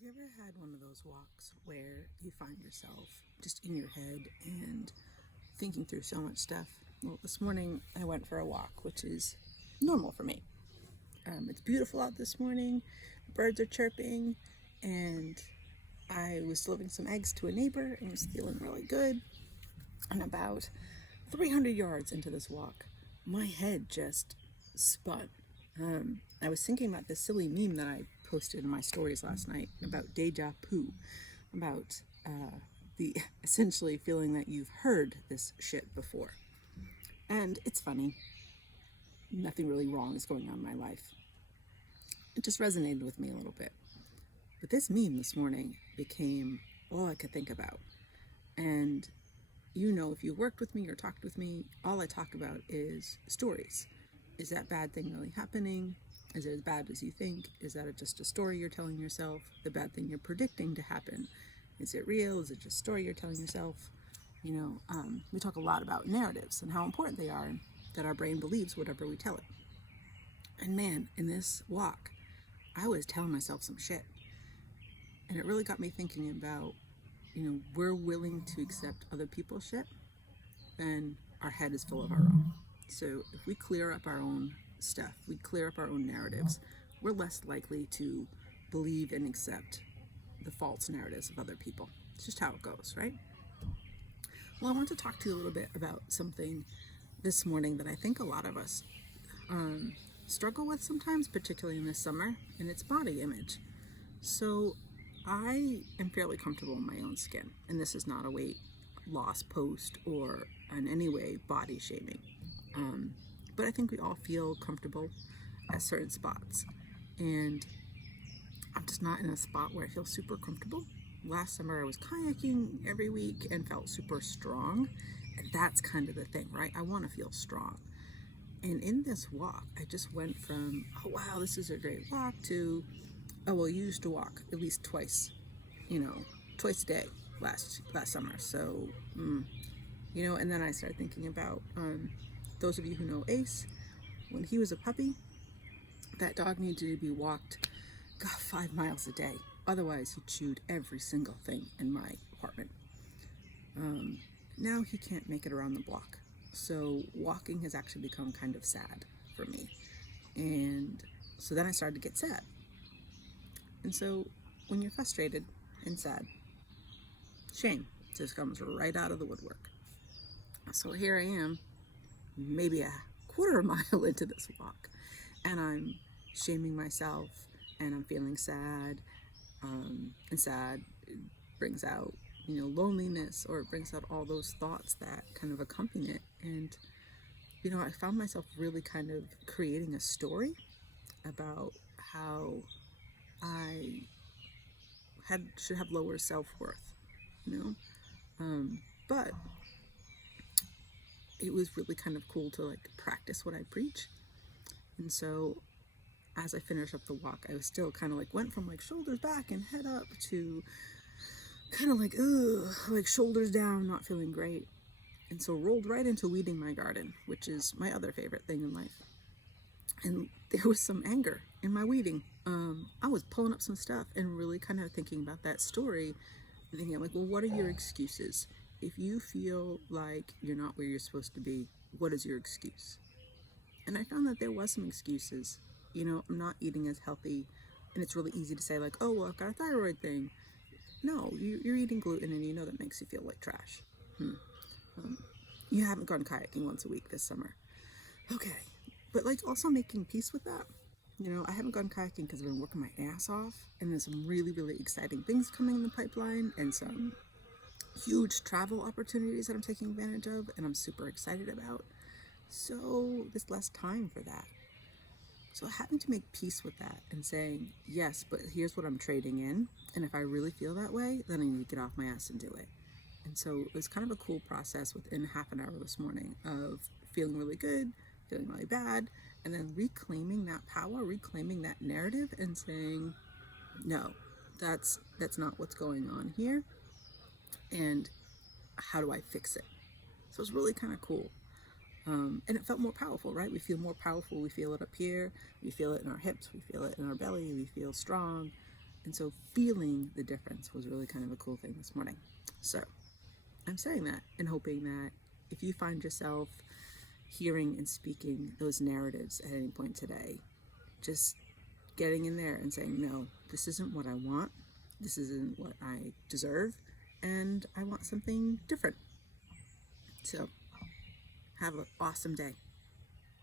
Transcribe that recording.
Have you ever had one of those walks where you find yourself just in your head and thinking through so much stuff? Well, this morning I went for a walk, which is normal for me. It's beautiful out this morning, birds are chirping, and I was delivering some eggs to a neighbor and was feeling really good. And about 300 yards into this walk, my head just spun. I was thinking about this silly meme that I posted in my stories last night about deja vu, about the essentially feeling that you've heard this shit before. And it's funny. Nothing really wrong is going on in my life. It just resonated with me a little bit. But this meme this morning became all I could think about. And if you worked with me or talked with me, all I talk about is stories. Is that bad thing really happening? Is it as bad as you think? Is that just a story you're telling yourself? The bad thing you're predicting to happen? Is it real? Is it just a story you're telling yourself? We talk a lot about narratives and how important they are, and that our brain believes whatever we tell it. And man, in this walk, I was telling myself some shit. And it really got me thinking about, we're willing to accept other people's shit, then our head is full of our own. So if we clear up our own stuff, we clear up our own narratives, we're less likely to believe and accept the false narratives of other people. It's just how it goes, right? Well, I want to talk to you a little bit about something this morning that I think a lot of us struggle with sometimes, particularly in the summer, and it's body image. So I am fairly comfortable in my own skin, and this is not a weight loss post or in any way body shaming. But I think we all feel comfortable at certain spots, and I'm just not in a spot where I feel super comfortable. Last summer I was kayaking every week and felt super strong, and that's kind of the thing, right? I want to feel strong. And in this walk, I just went from, oh wow, this is a great walk, to, oh well, you used to walk at least twice a day last summer. So, and then I started thinking about those of you who know Ace, when he was a puppy, that dog needed to be walked 5 miles a day. Otherwise, he chewed every single thing in my apartment. Now he can't make it around the block. So walking has actually become kind of sad for me. And so then I started to get sad. And so when you're frustrated and sad, shame just comes right out of the woodwork. So here I am, maybe a quarter mile into this walk, and I'm shaming myself, and I'm feeling sad, and sad brings out loneliness, or it brings out all those thoughts that kind of accompany it. And I found myself really kind of creating a story about how I should have lower self-worth, but it was really kind of cool to practice what I preach. And so as I finished up the walk, I was still kind of went from shoulders back and head up to kind of shoulders down, not feeling great. And so rolled right into weeding my garden, which is my other favorite thing in life. And there was some anger in my weeding. I was pulling up some stuff and really kind of thinking about that story, and thinking well, what are your excuses? If you feel like you're not where you're supposed to be, what is your excuse? And I found that there was some excuses. I'm not eating as healthy, and it's really easy to say oh, well, I've got a thyroid thing. No, you're eating gluten, and that makes you feel like trash. You haven't gone kayaking once a week this summer. Okay, but also making peace with that. I haven't gone kayaking because I've been working my ass off, and there's some really, really exciting things coming in the pipeline, and some huge travel opportunities that I'm taking advantage of, and I'm super excited about. So there's less time for that. So having to make peace with that and saying, yes, but here's what I'm trading in, and if I really feel that way, then I need to get off my ass and do it. And so it was kind of a cool process within half an hour this morning of feeling really good, feeling really bad, and then reclaiming that power, reclaiming that narrative, and saying, no, that's not what's going on here, and how do I fix it? So it's really kind of cool. And it felt more powerful, right? We feel more powerful. We feel it up here. We feel it in our hips. We feel it in our belly. We feel strong. And so feeling the difference was really kind of a cool thing this morning. So I'm saying that and hoping that if you find yourself hearing and speaking those narratives at any point today, just getting in there and saying, no, this isn't what I want. This isn't what I deserve. And I want something different. So have an awesome day.